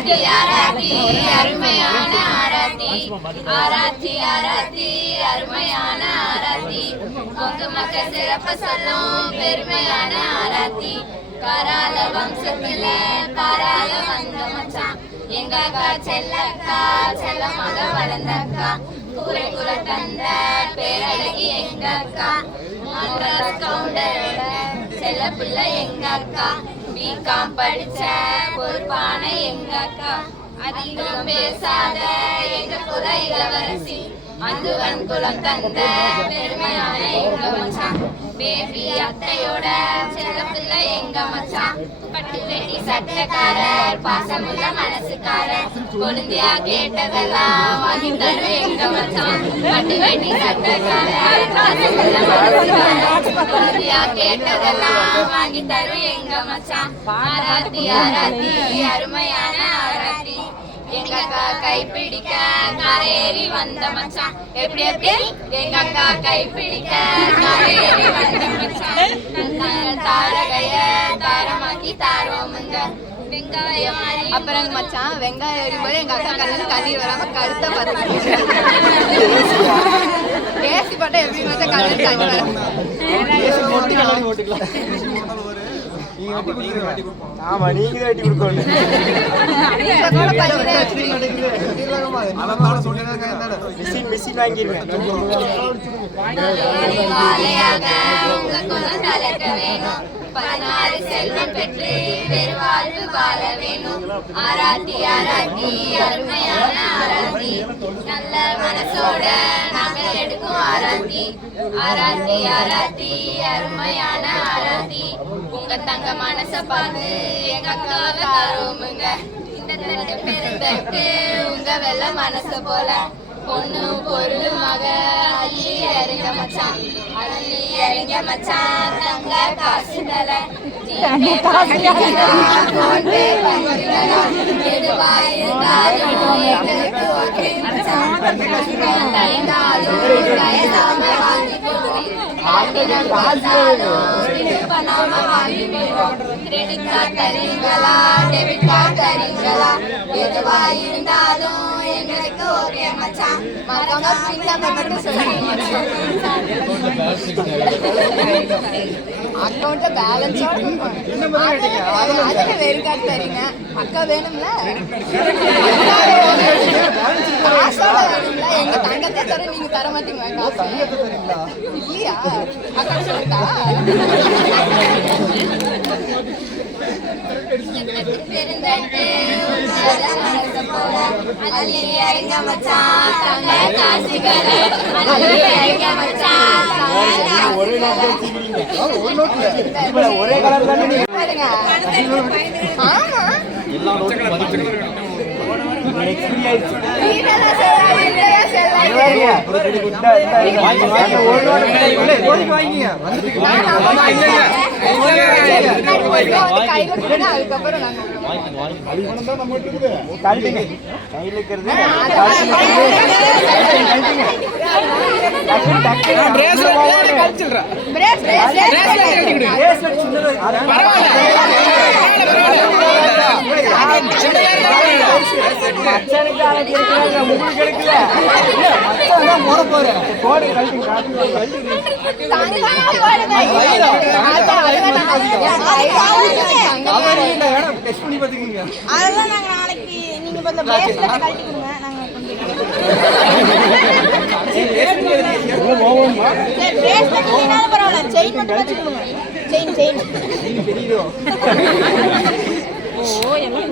ஆராத்தி ஆராத்தி அருமையான ஆராத்தி ஆராத்தி ஆராத்தி அருமையான ஆராத்தி பொதுமக்க சிறப்பு சொல்லும் பெருமையான ஆராத்தி காரால வம்சத்துல பாரால வந்த மச்சான் எங்க அக்கா செல்லக்கா செல்லமாக வளர்ந்தக்கா கூரை குல தந்த பேரழகி எங்க அக்கா கவுண்டரோட செல்ல பிள்ளை எங்க அக்கா பிகாம் படிச்ச பொறுப்பான எங்க அக்கா அதிகம் பேசாத எங்க குல இளவரசி அந்துவன் குலம் தந்த பெருமையான எங்க மச்சான் பேபி அத்தையோட செல்ல பிள்ளை எங்க மச்சான் பட்டு வெட்டி சட்டக்காரர் பாசமுள்ள மனசுக்காரர் கொழுந்தியா கேட்டதெல்லாம் வாங்கி தரும் எங்க மச்சான் பட்டு வெட்டி சட்டக்காரர் பாசமுள்ள மனசுக்காரர் கொழுந்தியா கேட்டதெல்லாம் வாங்கி தரும் எங்க மச்சான் ஆராத்தி ஆராத்தி அருமையான ஆராத்தி எங்க அக்கா கைப்பிடிக்க கரையேறி வந்த மச்சான் எப்படி எப்படி எங்க அக்கா கைப்பிடிக்க கரையேறி வந்த மச்சான் நாங்கள் தாரகைய தாரமாக்கி தாரோமுங்க வெங்காயம் அப்புறம் மச்சான் வெங்காயம் எறியும்போது எங்க அக்கா கண்ணு கண்ணீர் வராம கருத்த பார்த்து பேசி போட்டா எப்படி மச்சான் கண்ணு கண்ணீர் வரும் ஆமா நீங்க வெட்டி கொடுக்கணும் மிஷின் வாங்கிருவேன் பதினாறு செல்வம் பெற்று பெருவாழ்வு வாழ வேணும் ஆராத்தி ஆராத்தி அருமையான ஆராத்தி நல்ல மனசோட நாங்கள் எடுக்கும் ஆராத்தி ஆராத்தி ஆராத்தி அருமையான ஆராத்தி உங்க தங்க மனச பார்த்து எங்க அக்காவை தருவோமுங்க இந்த தட்டு பெருந்தட்டு உங்க வெள்ள மனசு போல பொண்ணு பொருளுமாக அள்ளி இறங்க மச்சான் அள்ளி இறங்க மச்சான் தங்க காசு தல கிரெடிட் கார்டு தரீங்களா டெபிட் கார்டு தரீங்களா எதுவா இருந்தாலும் எங்களுக்கு ஓகே மச்சான் மறக்காம பின் நம்பர் மட்டும் சொல்லுங்க அக்கௌண்ட்ல பேலன்ஸோட அதுக்கு வெரி கார்டு தரீங்க அக்கா வேணும்ல காசோட வேணும்ல எங்க தங்கத்தை தர நீங்க தர மாட்டீங்க இல்லையா அக்கா சொல்லுங்க பெருந்தட்டு அள்ளி இறங்க மச்சான் தங்க காசுகளை அள்ளி இறங்க மச்சான் ஒரே கலர் தானே ஆமா அதெல்லாம் நாங்க நாளைக்கு நீங்க கொஞ்சம் பேஸ்ல கழட்டி கொடுங்க நாங்க பரவாயில்ல செயின் மட்டும் வச்சு கொடுங்க செயின் ஓ எல்லாம்